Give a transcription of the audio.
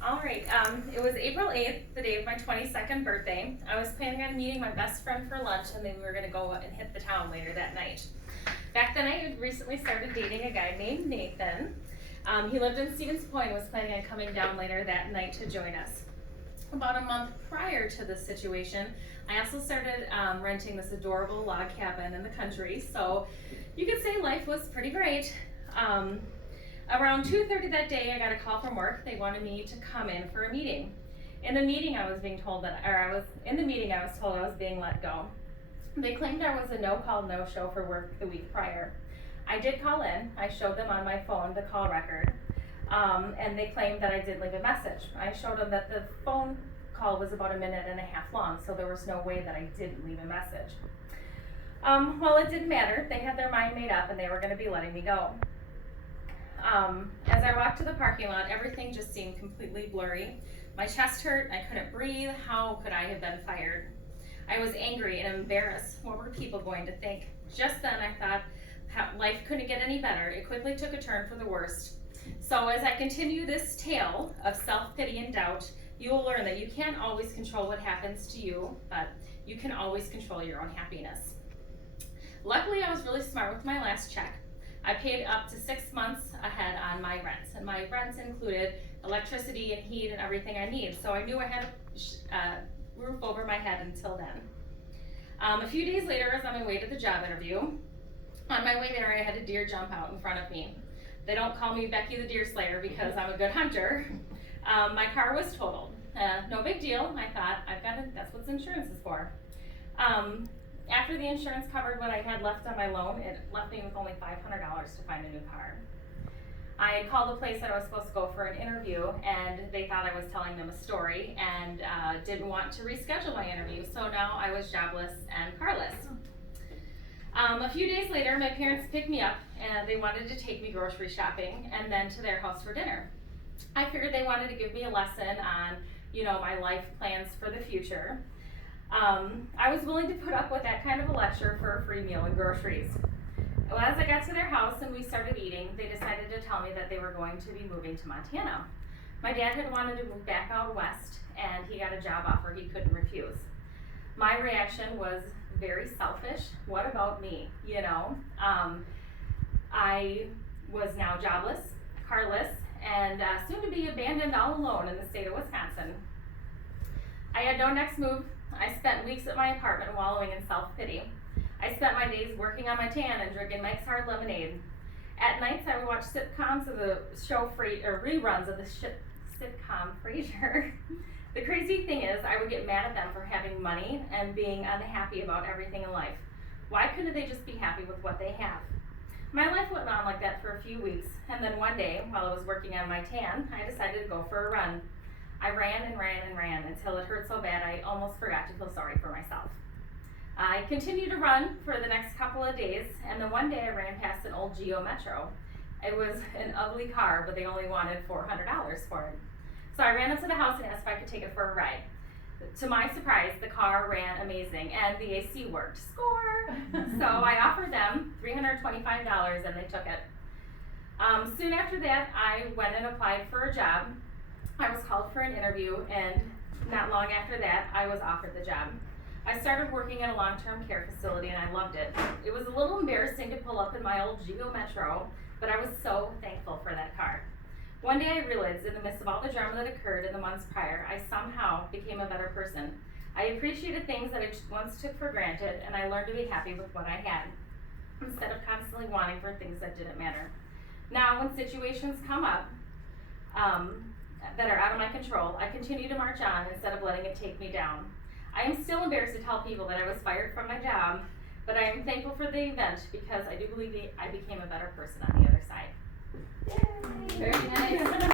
All right, it was April 8th, the day of my 22nd birthday. I was planning on meeting my best friend for lunch, and then we were gonna go and hit the town later that night. Back then, I had recently started dating a guy named Nathan. He lived in Stevens Point and was planning on coming down later that night to join us. About a month prior to this situation, I also started renting this adorable log cabin in the country, so you could say life was pretty great. Around 2:30 that day, I got a call from work. They wanted me to come in for a meeting. In the meeting, I was told I was being let go. They claimed I was a no-call, no-show for work the week prior. I did call in. I showed them on my phone the call record, and they claimed that I did leave a message. I showed them that the phone call was about 1.5 minutes long, so there was no way that I didn't leave a message. Well, it didn't matter. They had their mind made up, and they were going to be letting me go. As I walked to the parking lot, everything just seemed completely blurry. My chest hurt, I couldn't breathe. How could I have been fired? I was angry and embarrassed. What were people going to think? Just then I thought life couldn't get any better. It quickly took a turn for the worst. So as I continue this tale of self-pity and doubt, you will learn that you can't always control what happens to you, but you can always control your own happiness. Luckily, I was really smart with my last check. I paid up to 6 months ahead on my rents, and my rents included electricity and heat and everything I need, so I knew I had a roof over my head until then. A few days later, I was on my way to the job interview. On my way there, I had a deer jump out in front of me. They don't call me Becky the Deer Slayer because I'm a good hunter. My car was totaled. No big deal. I thought, that's what insurance is for. After the insurance covered what I had left on my loan, it left me with only $500 to find a new car. I called the place that I was supposed to go for an interview, and they thought I was telling them a story and didn't want to reschedule my interview, so now I was jobless and carless. A few days later, my parents picked me up and they wanted to take me grocery shopping and then to their house for dinner. I figured they wanted to give me a lesson on, my life plans for the future. I was willing to put up with that kind of a lecture for a free meal and groceries. Well, as I got to their house and we started eating, they decided to tell me that they were going to be moving to Montana. My dad had wanted to move back out west, and he got a job offer he couldn't refuse. My reaction was very selfish. What about me? I was now jobless, carless, and soon to be abandoned all alone in the state of Wisconsin. I had no next move. I spent weeks at my apartment wallowing in self-pity. I spent my days working on my tan and drinking Mike's Hard Lemonade. At nights, I would watch sitcoms of the show reruns of the sitcom Frasier. The crazy thing is, I would get mad at them for having money and being unhappy about everything in life. Why couldn't they just be happy with what they have? My life went on like that for a few weeks, and then one day, while I was working on my tan, I decided to go for a run. I ran and ran and ran until it hurt so bad I almost forgot to feel sorry for myself. I continued to run for the next couple of days, and then one day I ran past an old Geo Metro. It was an ugly car, but they only wanted $400 for it. So I ran up to the house and asked if I could take it for a ride. To my surprise, the car ran amazing, and the AC worked. Score! So I offered them $325, and they took it. Soon after that, I went and applied for a job. I was called for an interview, and not long after that, I was offered the job. I started working at a long-term care facility, and I loved it. It was a little embarrassing to pull up in my old Geo Metro, but I was so thankful for that car. One day I realized, in the midst of all the drama that occurred in the months prior, I somehow became a better person. I appreciated things that I once took for granted, and I learned to be happy with what I had, instead of constantly wanting for things that didn't matter. Now, when situations come up that are out of my control, I continue to march on instead of letting it take me down. I am still embarrassed to tell people that I was fired from my job, but I am thankful for the event because I do believe I became a better person on the other side. Yay. Very nice.